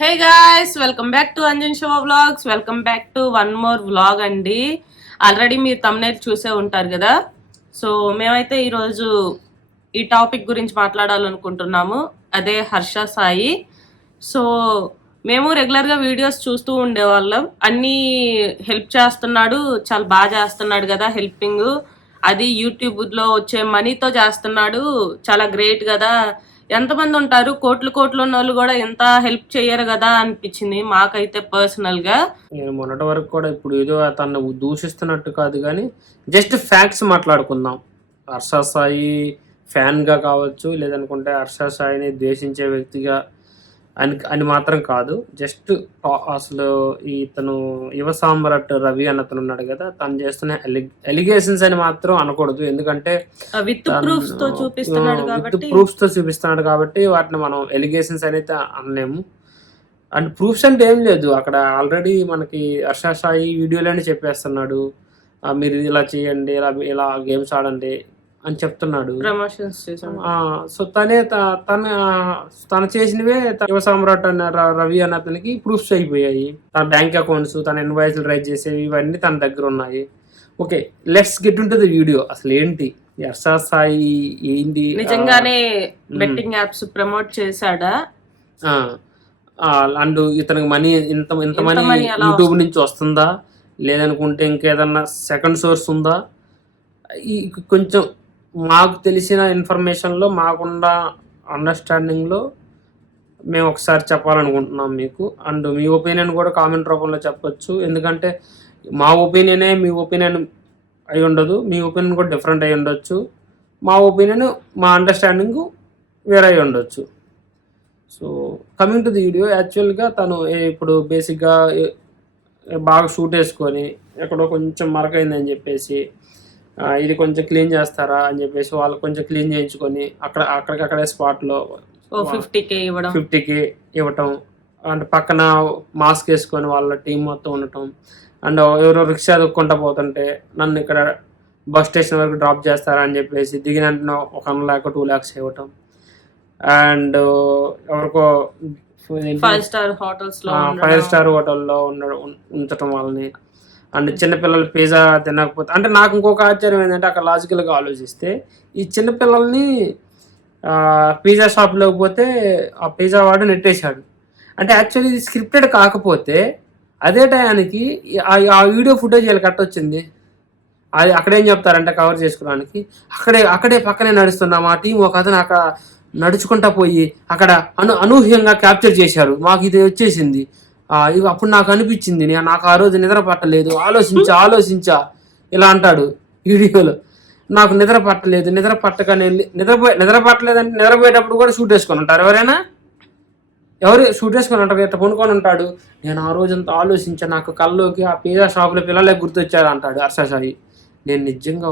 Hey guys welcome back to Anjan show vlogs welcome back to one more vlog అండి. Already మీరు thumbnail చూసే ఉంటారు కదా? So మేమైతే ఈరోజు ఈ టాపిక్ గురించి మాట్లాడాలనుకుంటున్నాము. అదే హర్ష సాయి. సో మేము రెగ్యులర్గా వీడియోస్ చూస్తూ ఉండేవాళ్ళం. అన్నీ హెల్ప్ చేస్తున్నాడు చాలా బాగా చేస్తున్నాడు కదా హెల్పింగ్ అది యూట్యూబ్లో వచ్చే మనీతో చేస్తున్నాడు. చాలా గ్రేట్ కదా. ఎంతమంది ఉంటారు? కోట్లు కోట్లు ఉన్న వాళ్ళు కూడా ఎంత హెల్ప్ చేయరు కదా అనిపించింది మాకైతే పర్సనల్గా. నేను మొన్నటి వరకు కూడా ఇప్పుడు ఏదో తను దూషిస్తున్నట్టు కాదు కానీ జస్ట్ ఫ్యాక్ట్స్ మాట్లాడుకుందాం. హర్ష సాయి ఫ్యాన్గా కావచ్చు లేదనుకుంటే హర్ష సాయిని ద్వేషించే వ్యక్తిగా అని అని మాత్రం కాదు. జస్ట్ అసలు ఇతను యువ సామ్రాట్ రవి అని అతను ఉన్నాడు కదా తను చేస్తున్న ఎలిగేషన్స్ అని మాత్రం అనకూడదు. ఎందుకంటే విత్ ప్రూఫ్స్తో చూపిస్తున్నాడు కాబట్టి వాటిని మనం ఎలిగేషన్స్ అయితే అనలేము. అండ్ ప్రూఫ్స్ అంటే ఏం లేదు. అక్కడ ఆల్రెడీ మనకి హర్ష సాయి వీడియోలోనే చెప్పేస్తున్నాడు మీరు ఇలా చేయండి ఇలా ఇలా గేమ్స్ ఆడండి. అని చెప్తున్నాడు. ప్రమోషన్స్ సో తనే తన తను చేసినవే యువ సామ్రాట్ అన్న రవి అన్న అతనికి ప్రూఫ్స్ అయిపోయాయి. తన బ్యాంక్ అకౌంట్స్ తన ఇన్వాయిస్లు రైజ్ చేసేవి ఇవన్నీ తన దగ్గర ఉన్నాయి. ఓకే లెట్స్ గెట్ ఉంటుంది వీడియో. అసలు ఏంటి? ఈ హర్ష సాయి ఏంటి? నిజంగానే బెట్టింగ్ యాప్స్ ప్రమోట్ చేశాడా? అండ్ ఇతనికి మనీ ఇంత ఇంత మనీ యూట్యూబ్ నుంచి వస్తుందా? లేదనుకుంటే ఇంకేదన్నా సెకండ్ సోర్స్ ఉందా? ఈ కొంచెం మాకు తెలిసిన ఇన్ఫర్మేషన్లో మాకున్న అండర్స్టాండింగ్లో మేము ఒకసారి చెప్పాలనుకుంటున్నాం మీకు. అండ్ మీ ఒపీనియన్ కూడా కామెంట్ రూపంలో చెప్పొచ్చు. ఎందుకంటే మా ఒపీనియనే మీ ఒపీనియన్ అయి ఉండదు. మీ ఒపీనియన్ కూడా డిఫరెంట్ అయి ఉండొచ్చు. మా ఒపీనియన్ మా అండర్స్టాండింగ్ వేరే అయి ఉండొచ్చు. So coming to the video యాక్చువల్గా తను ఇప్పుడు బేసిక్గా బాగా షూట్ వేసుకొని ఎక్కడో కొంచెం మరకైందని చెప్పేసి ఇది కొంచెం క్లీన్ చేస్తారా అని చెప్పేసి వాళ్ళు కొంచెం క్లీన్ చేయించుకొని అక్కడ అక్కడికక్కడే స్పాట్లో కే ఇవ్వడం? ఫిఫ్టీకి ఇవ్వటం. అండ్ పక్కన మాస్క్ వేసుకొని వాళ్ళ టీం మొత్తం ఉండటం. అండ్ ఎవరో రిక్షా దొక్కుంటా పోతుంటే నన్ను ఇక్కడ బస్ స్టేషన్ వరకు డ్రాప్ చేస్తారా అని చెప్పేసి దిగిన ఒక వన్ ల్యాక్ టూ ల్యాక్స్ ఇవ్వటం. అండ్ ఎవరికో ఫైవ్ స్టార్ హోటల్స్లో ఫైవ్. స్టార్ హోటల్లో ఉండడం ఉం- ఉంచటం వాళ్ళని. అండ్ చిన్నపిల్లలు పిజ్జా తినకపోతే అంటే నాకు ఇంకొక ఆశ్చర్యం ఏంటంటే అక్కడ లాజికల్గా ఆలోచిస్తే ఈ చిన్నపిల్లల్ని పిజ్జా షాప్లోకి పోతే ఆ పిజ్జా వాడు నెట్టేశాడు. అంటే యాక్చువల్లీ ఇది స్క్రిప్టెడ్ కాకపోతే అదే టయానికి ఆ- వీడియో ఫుటేజ్ వీళ్ళకి కట్టొచ్చింది. అది అక్కడేం చెప్తారంటే కవర్ చేసుకోవడానికి అక్కడే అక్కడే పక్కనే నడుస్తున్నాం ఆ టీం ఒక అతను అక్కడ నడుచుకుంటా పోయి అక్కడ అను అనూహ్యంగా క్యాప్చర్ చేశారు మాకు ఇది వచ్చేసింది. ఆ, అప్పుడు నాకు అనిపించింది నేను నాకు ఆ రోజు నిద్ర పట్టలేదు ఆలోచించా ఆలోచించా. ఇలా అంటాడు వీడియోలో. నాకు నిద్ర పట్టలేదు నిద్ర పట్టక నేను నిద్రపోయి నిద్ర పట్టలేదంటే నిద్రపోయేటప్పుడు కూడా షూట్ వేసుకొని ఉంటారు ఎవరైనా? ఎవరు షూట్ వేసుకొని ఉంటారు ఇట్లా కొనుక్కొని ఉంటాడు? నేను ఆ రోజంతా ఆలోచించా నాకు కళ్ళలోకి ఆ పిజ్జా షాప్లో పిల్లలే గుర్తొచ్చారు అంటాడు అర్షాషాయి నేను నిజంగా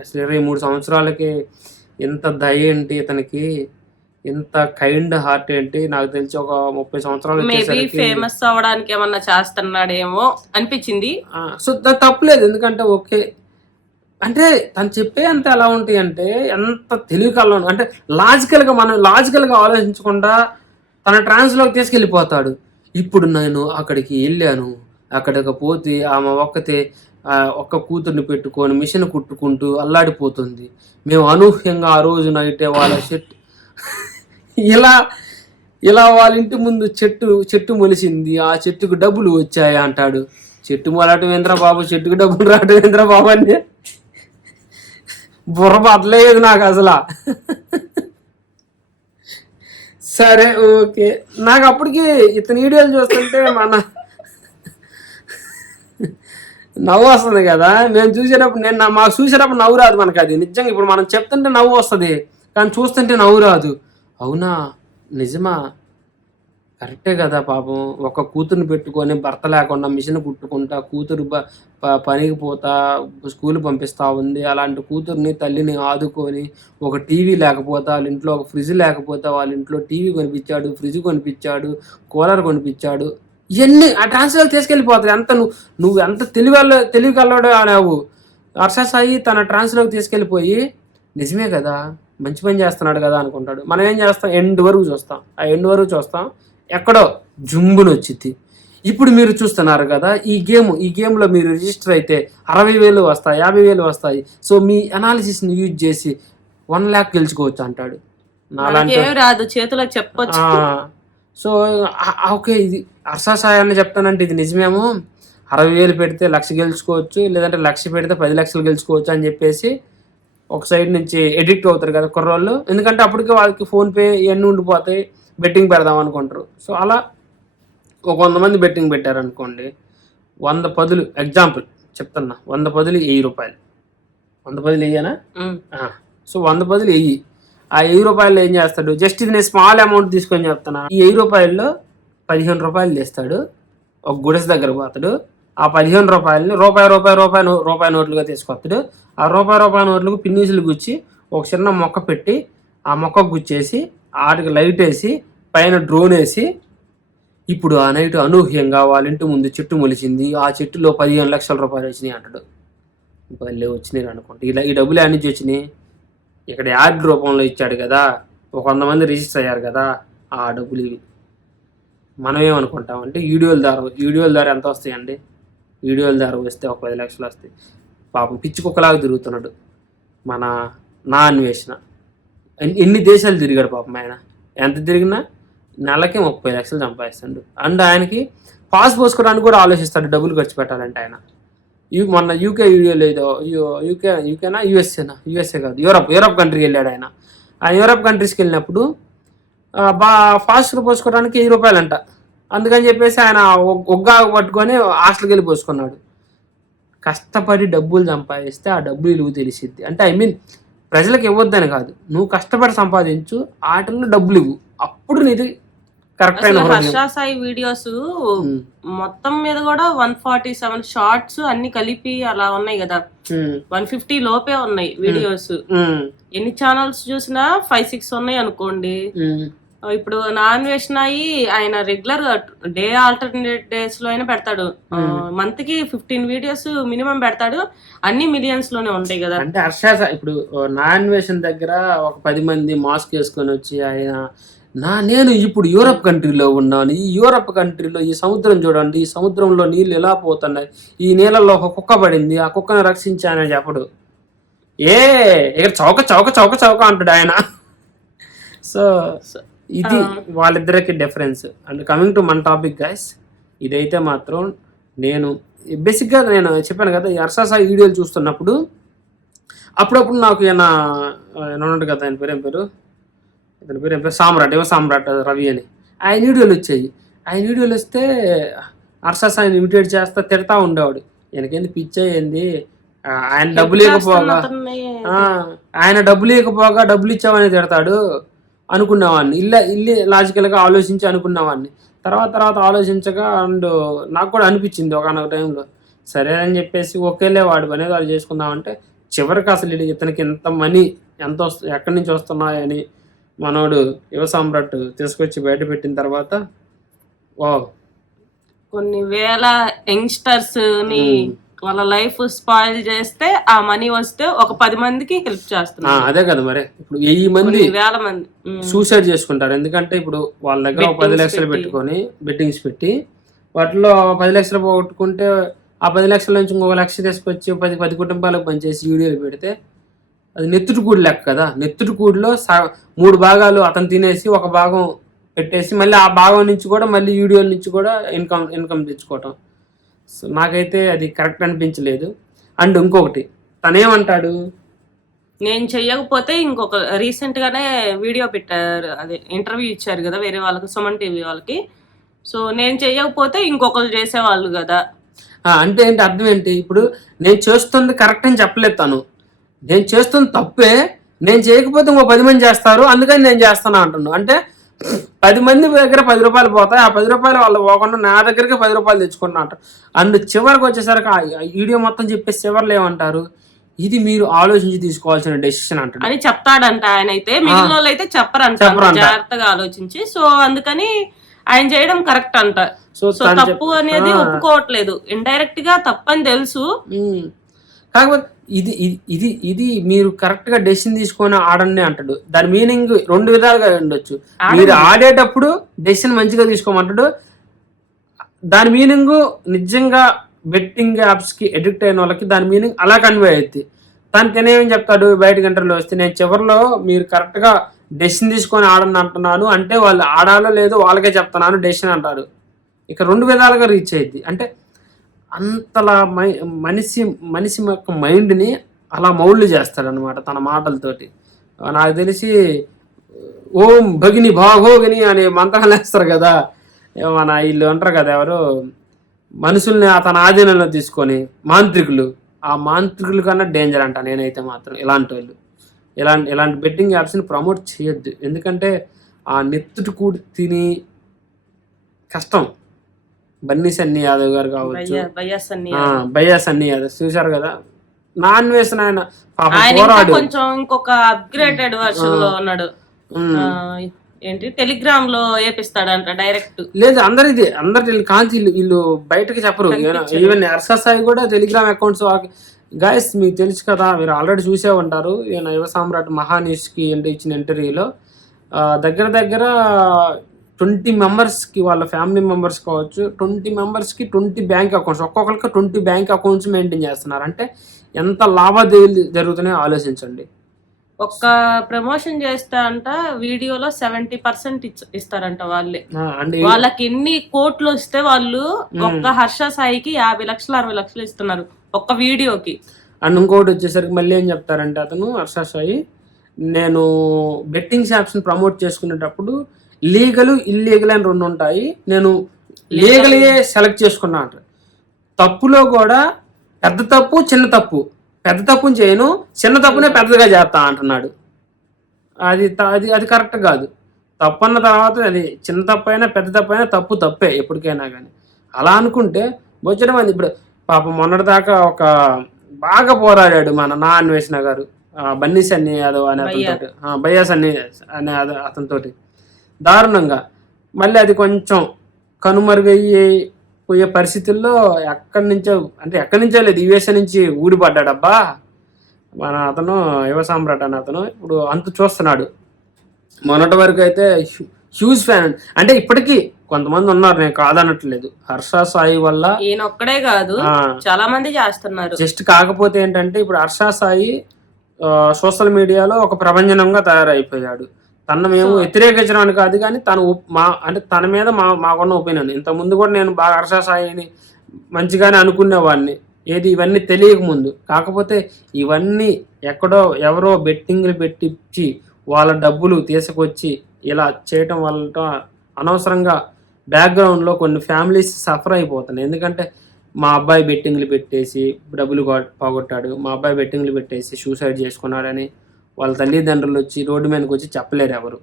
అసలు ఇరవై మూడు సంవత్సరాలకి ఎంత దయ ఏంటి ఇతనికి? ఎంత కైండ్ హార్ట్ ఏంటి? నాకు తెలిసి ఒక ముప్పై సంవత్సరాలు మేబీ ఫేమస్ అవ్వడానికి ఏమన్నా చేస్తున్నాడేమో అనిపించింది. సో తప్పులేదు. ఎందుకంటే ఓకే. అంటే తను చెప్పే అంత ఎలా ఉంటాయి అంటే ఎంత తెలివి కళ్ళను అంటే లాజికల్గా మనం లాజికల్గా ఆలోచించకుండా తన ట్రాన్స్లోకి తీసుకెళ్ళిపోతాడు. ఇప్పుడు నేను అక్కడికి వెళ్ళాను. అక్కడికి పోతే ఆమె ఒక్కతే ఒక్క కూతుర్ని పెట్టుకొని మిషన్ కుట్టుకుంటూ అల్లాడిపోతుంది. మేము అనూహ్యంగా ఆ రోజు నైటే వాళ్ళ చెట్టు ఇలా ఇలా వాళ్ళ ఇంటి ముందు చెట్టు చెట్టు మొలిసింది. ఆ చెట్టుకు డబ్బులు వచ్చాయి అంటాడు. చెట్టు మొలటం ఏంద్రా బాబు? చెట్టుకు డబ్బులు రావటం ఏంద్రా బాబు అని. బుర్ర పడలేదు నాకు అసలు. సరే ఓకే. నాకు అప్పటికి ఇతని వీడియోలు చూస్తుంటే మన నవ్వు వస్తుంది కదా. మేము చూసేటప్పుడు నేను మాకు చూసేటప్పుడు నవ్వు రాదు మనకు అది. నిజంగా ఇప్పుడు మనం చెప్తుంటే నవ్వు వస్తుంది. కానీ చూస్తుంటే నవ్వు రాదు. అవునా? నిజమా? కరెక్టే కదా పాపం. ఒక కూతురుని పెట్టుకొని భర్త లేకుండా మిషన్ కుట్టుకుంటా కూతురు ప- పనికి పోతా స్కూల్ పంపిస్తా ఉంది. అలాంటి కూతుర్ని తల్లిని ఆదుకొని ఒక టీవీ లేకపోతే వాళ్ళ ఇంట్లో ఒక ఫ్రిడ్జ్ లేకపోతే వాళ్ళ ఇంట్లో టీవీ కొనిపించాడు ఫ్రిడ్జ్ కొనిపించాడు కూలర్ కొనిపించాడు. ఇవన్నీ ఆ ట్రాన్స్ఫర్ తీసుకెళ్ళిపోతాయి ఎంత నువ్వు నువ్వు ఎంత తెలివి తెలివి కల్లోడు అనేవు హర్ష సాయి తన ట్రాన్స్లోకి తీసుకెళ్ళిపోయి నిజమే కదా? మంచి పని చేస్తున్నాడు కదా అనుకుంటాడు. మనం ఏం చేస్తాం? ఎండ్ వరకు చూస్తాం. ఆ ఎండ్ వరకు చూస్తాం. ఎక్కడో జుంబుని వచ్చింది ఇప్పుడు మీరు చూస్తున్నారు కదా ఈ గేమ్ ఈ గేమ్లో మీరు రిజిస్టర్ అయితే అరవై వేలు వస్తాయి యాభై వేలు వస్తాయి. సో మీ అనాలిసిస్ని యూజ్ చేసి వన్ ల్యాక్ గెలుచుకోవచ్చు అంటాడు. రాదు చేతిలో చెప్పొచ్చు. సో ఓకే ఇది అర్సాసాయాన్ని చెప్తానంటే ఇది నిజమేమో. అరవై వేలు పెడితే లక్ష గెలుచుకోవచ్చు లేదంటే లక్ష పెడితే పది లక్షలు గెలుచుకోవచ్చు అని చెప్పేసి ఒక సైడ్ నుంచి ఎడిక్ట్ అవుతారు కదా కుర్రోళ్ళు. ఎందుకంటే అప్పటికే వాళ్ళకి ఫోన్పే ఇవన్నీ ఉండిపోతాయి బెట్టింగ్ పెడదాం అనుకుంటారు. సో అలా ఒక వంద మంది బెట్టింగ్ పెట్టారు అనుకోండి వంద పదులు ఎగ్జాంపుల్ చెప్తున్నా వంద పదులు వెయ్యి రూపాయలు. వంద పదులు వెయ్యనా? సో వంద బదులు వెయ్యి. ఆ వెయ్యి రూపాయలు ఏం చేస్తాడు? జస్ట్ ఇది నేను స్మాల్ అమౌంట్ తీసుకొని చెప్తున్నా. ఈ వెయ్యి రూపాయల్లో పదిహేను రూపాయలు తీస్తాడు. ఒక గుడిసె దగ్గర పోతాడు. ఆ పదిహేను రూపాయలని రూపాయి రూపాయి రూపాయి రూపాయి నోట్లుగా తీసుకొస్తాడు ఆ రూపాయి రూపాయి నోట్లకు పిన్నీసులు గుచ్చి ఒక చిన్న మొక్క పెట్టి ఆ మొక్క గుచ్చేసి ఆటకి లైట్ వేసి పైన డ్రోన్ వేసి ఇప్పుడు ఆ నైట్ అనూహ్యంగా వాళ్ళ ఇంటి ముందు చెట్టు మొలిచింది. ఆ చెట్టులో పదిహేను లక్షల రూపాయలు వచ్చినాయి అంటాడు. భలే వచ్చినాయి అనుకోండి ఇలా ఈ డబ్బులు ఎన్ని నుంచి వచ్చినాయి? ఇక్కడ యాడ్ రూపంలో ఇచ్చాడు కదా. ఒక వంద మంది రిజిస్టర్ అయ్యారు కదా ఆ డబ్బులు. ఇవి మనం ఏమనుకుంటామంటే వీడియోల ద్వారా వీడియోల ద్వారా ఎంత వస్తాయండి? వీడియోల ద్వారా వస్తే ఒక పది లక్షలు వస్తాయి. పాపం పిచ్చి కుక్కలాగా తిరుగుతున్నాడు. మన నా అన్వేషణ. ఎన్ని- ఎన్ని దేశాలు తిరిగాడు పాపం ఆయన? ఎంత తిరిగినా నెలకి ముప్పై లక్షలు సంపాదిస్తాడు. అండ్ ఆయనకి పాస్ పోసుకోవడానికి కూడా ఆలోచిస్తాడు డబ్బులు ఖర్చు పెట్టాలంటే ఆయన. యూ మొన్న యూకే వీడియోలో ఏదో యూ- యూకే యూకేనా? యూఎస్ఏనా? యూఎస్ఏ కాదు యూరప్ యూరప్ కంట్రీకి వెళ్ళాడు ఆయన. ఆ యూరప్ కంట్రీస్కి వెళ్ళినప్పుడు బా ఫాస్ట్ పోసుకోవడానికి వెయ్యి రూపాయలంట. అందుకని చెప్పేసి ఆయన ఒగ్గా పట్టుకొని హాస్టల్కి వెళ్ళి పోసుకున్నాడు. కష్టపడి డబ్బులు సంపాదిస్తే ఆ డబ్బులు విలువ తెలిసిద్ది. అంటే ఐ మీన్ ప్రజలకు ఇవ్వద్దని కాదు. నువ్వు కష్టపడి సంపాదించు ఆటల్లో డబ్బులు ఇవ్వు. అప్పుడు నీది కరెక్ట్ అయిన అసలు హృదయం. హర్ష సాయి వీడియోస్ మొత్తం మీద కూడా వన్ ఫార్టీ సెవెన్ షార్ట్స్ అన్ని కలిపి అలా ఉన్నాయి కదా. వన్ ఫిఫ్టీ లోపే ఉన్నాయి వీడియోస్ ఎన్ని ఛానల్స్ చూసినా ఫైవ్ సిక్స్ ఉన్నాయి అనుకోండి. ఇప్పుడు నాన్ వేషన్ అయ్యి ఆయన రెగ్యులర్ డే ఆల్టర్నేట్ డేస్లో అయినా పెడతాడు. మంత్కి ఫిఫ్టీన్ వీడియోస్ మినిమం పెడతాడు. అన్ని మిలియన్స్లోనే ఉంటాయి కదా. అంటే హర్షాస ఇప్పుడు నాన్ వేషన్ దగ్గర ఒక పది మంది మాస్క్ వేసుకొని వచ్చి ఆయన నా నేను ఇప్పుడు యూరప్ కంట్రీలో ఉన్నాను. ఈ యూరప్ కంట్రీలో ఈ సముద్రం చూడండి. ఈ సముద్రంలో నీళ్ళు ఎలా పోతున్నాయి? ఈ నీళ్ళల్లో ఒక కుక్క పడింది. ఆ కుక్కను రక్షించానని చెప్పడు. ఏ ఇక్కడ చౌక చౌక చౌక చౌక అంటాడు ఆయన. సో ఇది వాళ్ళిద్దరికి డిఫరెన్స్ అండ్ కమింగ్ టు మన టాపిక్ గైస్ ఇదైతే మాత్రం నేను బేసిక్గా నేను చెప్పాను కదా ఈ అర్సాసా వీడియోలు చూస్తున్నప్పుడు అప్పుడప్పుడు నాకు ఆయన ఉన్నాడు కదా ఆయన పేరు ఏం పేరు? ఇతని పేరు ఏం పేరు? సామ్రాట్ ఏమో సామ్రాట్ రవి అని. ఆయన వీడియోలు వచ్చాయి. ఆయన వీడియోలు వస్తే అర్సాస్ ఆయన ఇమిటేట్ చేస్తా తిడతా ఉండేవాడు. ఈయనకేంది పిచ్చే ఏంది? ఆ, ఆయన డబ్బులు ఇవ్వకపోగా ఆ, ఆయన డబ్బులు ఇవ్వకపోగా డబ్బులు ఇచ్చామని తిడతాడు. అనుకునేవాడిని ఇల్ల ఇల్లు లాజికల్గా ఆలోచించి అనుకునేవాడిని తర్వాత తర్వాత ఆలోచించగా అండ్ నాకు కూడా అనిపించింది ఒకనొక టైంలో. సరే అని చెప్పేసి ఒకేలే వాడు పని వాడు చేసుకుందామంటే చివరికి అసలు ఇది ఇతనికి ఎంత మనీ ఎంత వస్తు ఎక్కడి నుంచి వస్తున్నాయని మనోడు యువ సామ్రాట్ తీసుకొచ్చి బయట పెట్టిన తర్వాత వా కొన్ని వేల యంగ్స్టర్స్ని వాళ్ళ లైఫ్ స్పాయిల్ చేస్తే ఆ మనీ వస్తే ఒక పది మందికి హెల్ప్ చేస్తున్నారు. అదే కదా మరి. ఇప్పుడు వెయ్యి మంది వేల మంది. సూసైడ్ చేసుకుంటారు. ఎందుకంటే ఇప్పుడు వాళ్ళ దగ్గర ఒక పది లక్షలు పెట్టి. పెట్టుకొని బెట్టింగ్స్ పెట్టి వాటిలో పది లక్షలు పోగొట్టుకుంటే ఆ పది లక్షల నుంచి ఇంకొక లక్ష తీసుకొచ్చి పది పది కుటుంబాలకు పనిచేసి వీడియోలు పెడితే అది నెత్తుటి కూడు లెక్క కదా. నెత్తుటి కూడులో సగ- మూడు భాగాలు అతను తినేసి ఒక భాగం పెట్టేసి మళ్ళీ ఆ భాగం నుంచి కూడా మళ్ళీ వీడియోల నుంచి కూడా ఇన్కమ్ ఇన్కమ్ తెచ్చుకోవటం. సో నాకైతే అది కరెక్ట్ అనిపించలేదు. అండ్ ఇంకొకటి తనేమంటాడు? నేను చెయ్యకపోతే ఇంకొక రీసెంట్ గానే వీడియో పెట్టారు అదే ఇంటర్వ్యూ ఇచ్చారు కదా వేరే వాళ్ళకి సుమన్ టీవీ వాళ్ళకి. సో నేను చెయ్యకపోతే ఇంకొకరు చేసేవాళ్ళు కదా. అంటే ఏంటి అర్థం ఏంటి? ఇప్పుడు నేను చేస్తుంది కరెక్ట్ అని చెప్పలేదు తను. నేను చేస్తుంది తప్పే నేను చేయకపోతే ఇంకో పది మంది చేస్తారు అందుకని నేను చేస్తాను అంటున్నాను. అంటే పది మంది దగ్గర పది రూపాయలు పోతాయి. ఆ పది రూపాయలు వాళ్ళు పోకుండా నా దగ్గరికి పది రూపాయలు తెచ్చుకున్నా అంట అండ్ చివరికి వచ్చేసరికి ఆ వీడియో మొత్తం చెప్పేసి చివరిలో ఏమంటారు? ఇది మీరు ఆలోచించి తీసుకోవాల్సిన డెసిషన్ అంటాడు అని చెప్తాడంట ఆయన అయితే మిగిలిన వాళ్ళు అయితే చెప్పరంట. జాగ్రత్తగా ఆలోచించి. సో అందుకని ఆయన చేయడం కరెక్ట్ అంట. సో తప్పు అనేది. ఒప్పుకోవట్లేదు. ఇండైరెక్ట్గా తప్పని తెలుసు. కాకపోతే ఇది ఇది- ఇది ఇది మీరు కరెక్ట్గా డెసిషన్ తీసుకొని ఆడండి అంటాడు. దాని మీనింగ్ రెండు విధాలుగా ఉండొచ్చు. మీరు ఆడేటప్పుడు డెసిషన్ మంచిగా తీసుకోమంటాడు. దాని మీనింగ్ నిజంగా బెట్టింగ్ యాప్స్కి ఎడిక్ట్ అయిన వాళ్ళకి దాని మీనింగ్ అలా కన్వే అవుతుంది తను తినేమని చెప్తాడు బయట గంటల్లో వస్తే నేను చివరిలో మీరు కరెక్ట్గా డెసిషన్ తీసుకొని ఆడండి అంటున్నాను. అంటే వాళ్ళు ఆడాలో లేదో వాళ్ళకే చెప్తున్నాను డెసిషన్ అంటారు. ఇక రెండు విధాలుగా రీచ్ అయ్యింది అంటే అంతలా మై మనిషి మనిషి యొక్క మైండ్ని అలా మౌళ్ళు చేస్తాడనమాట తన మాటలతోటి. నాకు తెలిసి ఓం భగిని భాగోగిని అనే మంత్రాలు వేస్తారు కదా. మన వీళ్ళు అంటారు కదా ఎవరు? మనుషుల్ని అతని ఆధీనంలో తీసుకొని మాంత్రికులు. ఆ మాంత్రికుల కన్నా డేంజర్ అంట నేనైతే మాత్రం ఇలాంటి వాళ్ళు ఇలాంటి ఇలాంటి బెట్టింగ్ యాప్స్ని ప్రమోట్ చేయొద్దు. ఎందుకంటే ఆ నెత్తుటి కూడి తిని కష్టం. బన్నీ సన్నీ యాదవ్ గారు కావచ్చు. భయ్యా సన్ని యాదవ్. చూశారు కదా? నాన్ వేసిన ఆయన పోరాడు. కొంచెం ఇంకొక అప్గ్రేడెడ్ వర్షన్లో ఉన్నాడు. ఏంటి? టెలిగ్రామ్లో ఏపిస్తాడంట డైరెక్ట్ లేదు అందరు వీళ్ళు కాంతి వీళ్ళు బయటకి చెప్పరు. ఈవెన్ సాయి కూడా టెలిగ్రామ్ అకౌంట్స్ గాయస్ మీకు తెలుసు కదా మీరు ఆల్రెడీ చూసే ఉంటారు ఈయన యువ సామ్రాట్ మహానీష్కి అంటే ఇచ్చిన ఇంటర్వ్యూలో దగ్గర దగ్గర ట్వంటీ మెంబర్స్కి వాళ్ళ ఫ్యామిలీ మెంబర్స్ కావచ్చు ట్వంటీ మెంబర్స్కి ట్వంటీ బ్యాంక్ అకౌంట్స్ ఒక్కొక్కరికి ట్వంటీ బ్యాంక్ అకౌంట్స్ మెయింటైన్ చేస్తున్నారు. అంటే ఎంత లావాదేవీలు జరుగుతున్నాయో ఆలోచించండి. ఒక్క ప్రమోషన్ చేస్తా అంట వీడియోలో సెవెంటీ పర్సెంట్ ఇస్తారంట వాళ్ళే. వాళ్ళకి ఎన్ని కోట్లు వస్తే వాళ్ళు ఒక్క హర్ష సాయికి యాభై లక్షలు అరవై లక్షలు ఇస్తున్నారు ఒక్క వీడియోకి. అండ్ ఇంకోటి వచ్చేసరికి మళ్ళీ ఏం చెప్తారంటే అతను హర్ష సాయి నేను బెట్టింగ్ షాప్స్ని ప్రమోట్ చేసుకునేటప్పుడు లీగల్ ఇల్లీగల్ అని రెండు ఉంటాయి. నేను లీగలే సెలెక్ట్ చేసుకున్నా అంట. తప్పులో కూడా పెద్ద తప్పు చిన్న తప్పు. పెద్ద తప్పుని చేయను చిన్న తప్పునే పెద్దగా చేస్తా అంటున్నాడు. అది అది అది కరెక్ట్ కాదు. తప్పు అన్న తర్వాత అది చిన్న తప్పు అయినా పెద్ద తప్పు అయినా తప్పు తప్పే ఎప్పటికైనా కానీ అలా అనుకుంటే బొచ్చడం మంది ఇప్పుడు పాపం మొన్నటిదాకా ఒక బాగా పోరాడాడు మన నా అన్వేషణ గారు. బన్నీ సన్ని యాదవ్ అనే అతనితోటి. ఆ, భయ్యా సన్ని అనే అద- అతనితోటి. దారుణంగా. మళ్ళీ అది కొంచెం కనుమరుగయ్యి పోయే పరిస్థితుల్లో ఎక్కడి నుంచో అంటే ఎక్కడి నుంచో లేదు యుఎస్ఏ నుంచి ఊడిపడ్డాడబ్బా. మన అతను యువ సామ్రాట్ అని అతను ఇప్పుడు అంత చూస్తున్నాడు. మొన్నటి వరకు అయితే హ్యూజ్ ఫ్యాన్ అంటే ఇప్పటికీ కొంతమంది ఉన్నారు నేను కాదనట్లేదు. హర్ష సాయి వల్ల ఈయన ఒక్కడే కాదు చాలా మంది చేస్తున్నారు. జస్ట్ కాకపోతే ఏంటంటే ఇప్పుడు హర్ష సాయి సోషల్ మీడియాలో ఒక ప్రభంజనంగా తయారైపోయాడు. తన మేము వ్యతిరేకించడం అని కాదు కానీ తను మా అంటే తన మీద మా మాకున్న ఒపీనియన్. ఇంత ముందు కూడా నేను బాగా హర్ష సాయిని మంచిగానే అనుకునేవాడిని. ఏది ఇవన్నీ తెలియక ముందు. కాకపోతే ఇవన్నీ ఎక్కడో ఎవరో బెట్టింగ్లు పెట్టించి వాళ్ళ డబ్బులు తీసుకొచ్చి ఇలా చేయటం వల్ల అనవసరంగా బ్యాక్గ్రౌండ్లో కొన్ని ఫ్యామిలీస్ సఫర్ అయిపోతున్నాయి. ఎందుకంటే మా అబ్బాయి బెట్టింగ్లు పెట్టేసి డబ్బులు పోగొట్టాడు. మా అబ్బాయి బెట్టింగ్లు పెట్టేసి సూసైడ్ చేసుకున్నాడని వాళ్ళ తల్లిదండ్రులు వచ్చి రోడ్డు మీదకి వచ్చి చెప్పలేరు ఎవరు.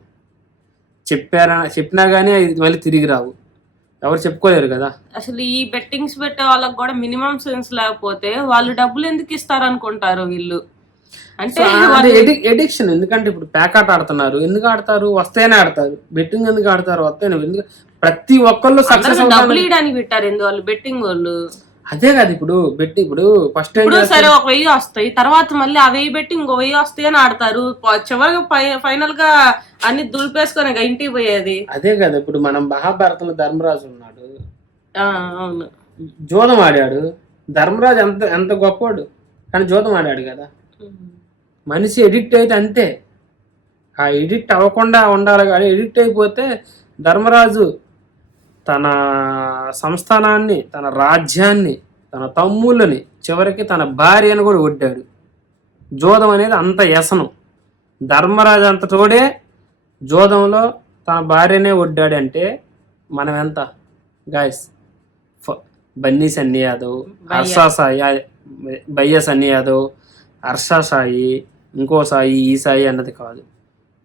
చెప్పారా చెప్పినా కానీ అది మళ్ళీ తిరిగి రావు. ఎవరు చెప్పుకోలేరు కదా. అసలు ఈ బెట్టింగ్స్ పెట్టే వాళ్ళకి కూడా మినిమం సెన్స్ లేకపోతే వాళ్ళు డబ్బులు ఎందుకు ఇస్తారు అనుకుంటారు వీళ్ళు అంటే ఎడిక్షన్. ఎందుకంటే ఇప్పుడు ప్యాకాట్ ఆడుతున్నారు. ఎందుకు ఆడతారు? వస్తేనే ఆడతారు. బెట్టింగ్ ఎందుకు ఆడతారు? వస్తేనే ఎందుకు? ప్రతి ఒక్కళ్ళు సక్సెస్ డబ్బులు ఇవ్వడానికి పెట్టారు ఎందు వాళ్ళు? బెట్టింగ్ వాళ్ళు. అదే కదా ఇప్పుడు బెట్టి ఇప్పుడు ఫస్ట్ ఇప్పుడు? సరే ఒక వెయ్యి వస్తాయి తర్వాత మళ్ళీ ఆ వెయ్యి పెట్టి ఇంకో వెయ్యి వస్తాయి అని ఆడతారు. చివరికి ఫైనల్గా అన్ని దులిపేసుకొని ఇంటికి పోయేది. అదే కదా ఇప్పుడు మనం మహాభారతంలో ధర్మరాజు ఉన్నాడు. ఆ, అవును. జోదం ఆడాడు. ధర్మరాజు ఎంత ఎంత గొప్పోడు కానీ జోదం ఆడాడు కదా. మనిషి ఎడిక్ట్ అయితే అంతే. ఆ ఎడిక్ట్ అవ్వకుండా ఉండాలి కానీ ఎడిక్ట్ అయిపోతే ధర్మరాజు తన సంస్థానాన్ని తన రాజ్యాన్ని తన తమ్ముళ్ళని చివరికి తన భార్యను కూడా ఒడ్డాడు జోదం అనేది అంత వ్యసనం. ధర్మరాజు అంత తోడే జోదంలో తన భార్యనే ఒడ్డాడంటే మనం ఎంత? గాయస్ బన్నీ సన్ని యాదవ్ హర్ష సాయి బయ్య సన్ని యాదవ్ హర్ష సాయి ఇంకో సాయి ఈ సాయి అన్నది కాదు.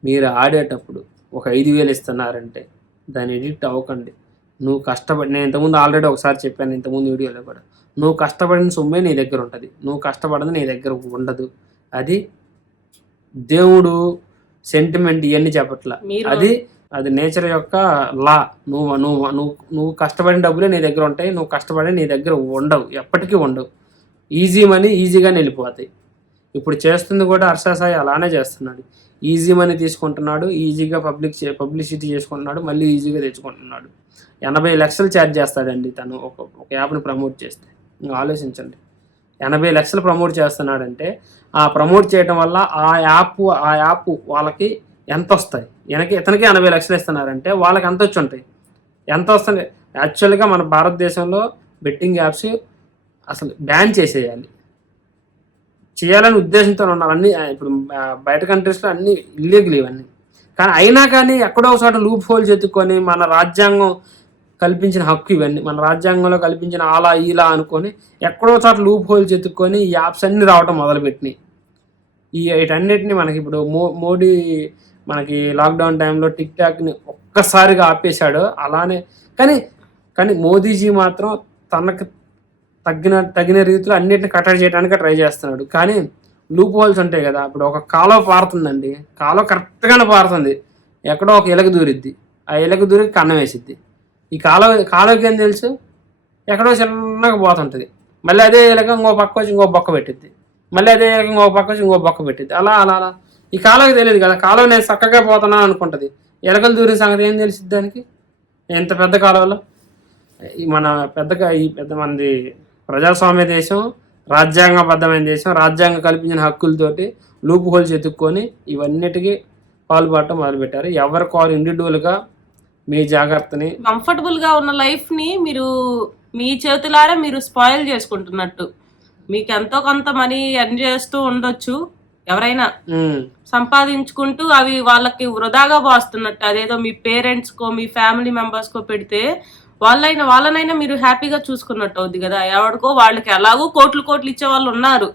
మీరు ఆడేటప్పుడు ఒక ఐదు వేలు ఇస్తున్నారంటే దాన్ని ఎడిక్ట్ అవ్వకండి. నువ్వు కష్టపడి నేను ఇంతకుముందు ఆల్రెడీ ఒకసారి చెప్పాను ఇంతకుముందు వీడియోలో కూడా. నువ్వు కష్టపడిన సొమ్మే నీ దగ్గర ఉంటుంది. నువ్వు కష్టపడదు నీ దగ్గర ఉండదు. అది దేవుడు సెంటిమెంట్ ఇవన్నీ చెప్పట్ల. అది అది నేచర్ యొక్క లా నువ్వు నువ్వు నువ్వు నువ్వు కష్టపడిన డబ్బులే నీ దగ్గర ఉంటాయి. నువ్వు కష్టపడి నీ దగ్గర ఉండవు. ఎప్పటికీ ఉండవు. ఈజీ మనీ ఈజీగా వెళ్ళిపోతాయి. ఇప్పుడు చేస్తుంది కూడా హర్షాసాయి అలానే చేస్తున్నాడు. ఈజీ మనీ తీసుకుంటున్నాడు ఈజీగా పబ్లిక్ పబ్లిసిటీ చేసుకుంటున్నాడు మళ్ళీ ఈజీగా తెచ్చుకుంటున్నాడు. ఎనభై లక్షలు ఛార్జ్ చేస్తాడండి తను. ఒక ఒక యాప్ని ప్రమోట్ చేస్తే. ఇంకా ఆలోచించండి. ఎనభై లక్షలు ప్రమోట్ చేస్తున్నాడంటే ఆ ప్రమోట్ చేయడం వల్ల ఆ యాప్ ఆ యాప్ వాళ్ళకి ఎంత వస్తాయి? వెనక ఇతనికి ఎనభై లక్షలు ఇస్తున్నారంటే వాళ్ళకి ఎంత వచ్చి ఉంటాయి? ఎంత వస్తుంది యాక్చువల్గా మన భారతదేశంలో బెట్టింగ్ యాప్స్ అసలు బ్యాన్ చేసేయాలి. చేయాలని ఉద్దేశంతో ఉన్నారు. అన్ని ఇప్పుడు బయట కంట్రీస్లో అన్ని ఇల్లీగల్ ఇవన్నీ. కానీ అయినా కానీ ఎక్కడో ఒకసారి లూప్ హోల్స్ చెతుక్కొని మన రాజ్యాంగం కల్పించిన హక్కు ఇవన్నీ. మన రాజ్యాంగంలో కల్పించిన అలా ఈలా అనుకొని ఎక్కడో చోట లూప్ హోల్స్ ఎత్తుకొని ఈ యాప్స్ అన్ని రావటం మొదలుపెట్టినాయి. ఈ వీటన్నిటిని మనకి ఇప్పుడు మో మోడీ మనకి లాక్డౌన్ టైంలో టిక్ టాక్ని ఒక్కసారిగా ఆపేశాడు. అలానే కానీ కానీ మోదీజీ మాత్రం తనకు తగ్గిన తగిన రీతిలో అన్నిటిని కట్టడి చేయడానికి ట్రై చేస్తున్నాడు. కానీ లూప్ హోల్స్ ఉంటాయి కదా ఇప్పుడు ఒక కాలువ పారుతుందండి. కాలువ కరెక్ట్గానే పారుతుంది. ఎక్కడో ఒక ఎలక దూరిద్ది. ఆ ఎలక దూరి కన్నం వేసిద్ది. ఈ కాలువ కాలువకి ఏం తెలుసు? ఎక్కడో చిన్నగా పోతుంటుంది. మళ్ళీ అదే ఇలాగ ఇంకో పక్క వచ్చి ఇంకో బొక్క పెట్టిద్ది. మళ్ళీ అదే ఇలాగ ఇంకో పక్క వచ్చి ఇంకో బొక్క పెట్టిద్ది. అలా అలా అలా. ఈ కాలువకి తెలియదు కదా. కాలువ నేను చక్కగా పోతున్నాను అనుకుంటుంది. ఎలకలు దూరిన సంగతి ఏం తెలిసింది దానికి? ఎంత పెద్ద కాలువలో ఈ మన పెద్దగా ఈ పెద్ద మంది ప్రజాస్వామ్య దేశం రాజ్యాంగబద్ధమైన దేశం రాజ్యాంగం కల్పించిన హక్కులతోటి లూపు హోల్స్ ఎత్తుక్కొని ఇవన్నిటికీ పాల్పడటం మొదలుపెట్టారు. ఎవరి కాల్ ఇండివిజువల్గా మీ జాగ్రత్తని కంఫర్టబుల్గా ఉన్న లైఫ్ని మీరు మీ చేతులారా మీరు స్పాయిల్ చేసుకుంటున్నట్టు. మీకు ఎంతో కొంత మనీ ఎర్న్ చేస్తూ ఉండొచ్చు. ఎవరైనా సంపాదించుకుంటూ అవి వాళ్ళకి వృధాగా పోస్తున్నట్టు అదేదో మీ పేరెంట్స్ కో మీ ఫ్యామిలీ మెంబర్స్ కో పెడితే వాళ్ళైనా వాళ్ళనైనా మీరు హ్యాపీగా చూసుకున్నట్టు అవుద్ది కదా. ఎవరికో వాళ్ళకి ఎలాగో కోట్లు కోట్లు ఇచ్చే వాళ్ళు ఉన్నారు.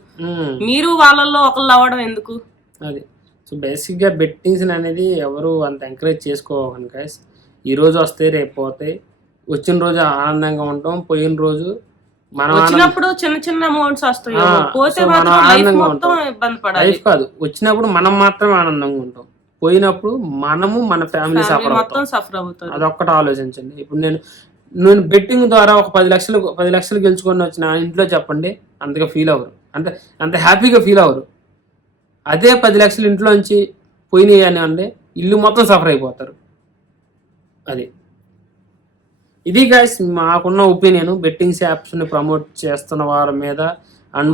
మీరు వాళ్ళల్లో ఒకళ్ళు అవ్వడం ఎందుకు? అది. సో బేసిక్గా బెట్టింగ్స్ అనేది ఎవరు అంత ఎంకరేజ్ చేసుకోవాలి గైస్ ఈ రోజు వస్తే రేపు పోతాయి వచ్చిన రోజు ఆనందంగా ఉంటాం. పోయిన రోజు మనం వచ్చినప్పుడు చిన్న చిన్న అమౌంట్స్ వస్తాయి. పోతే మనం ఆనందంగా ఉంటాం. ఇబ్బంది పడాలి. లైఫ్ కాదు. వచ్చినప్పుడు మనం మాత్రమే ఆనందంగా ఉంటాం. పోయినప్పుడు మనము మన ఫ్యామిలీ సఫర్ అవుతాం మొత్తం సఫర్ అవుతారు. అదొక్కటి ఆలోచించండి. ఇప్పుడు నేను నేను బెట్టింగ్ ద్వారా ఒక పది లక్షలు పది లక్షలు గెలుచుకొని వచ్చిన ఇంట్లో చెప్పండి అంతగా ఫీల్ అవ్వరు. అంత అంత హ్యాపీగా ఫీల్ అవ్వరు. అదే పది లక్షలు ఇంట్లోంచి పోయినాయి అని అంటే ఇల్లు మొత్తం సఫర్ అయిపోతారు. అది. ఇది గైస్ మాకున్న ఒపీనియన్ బెట్టింగ్స్ యాప్స్ని ప్రమోట్ చేస్తున్న వారి మీద అండ్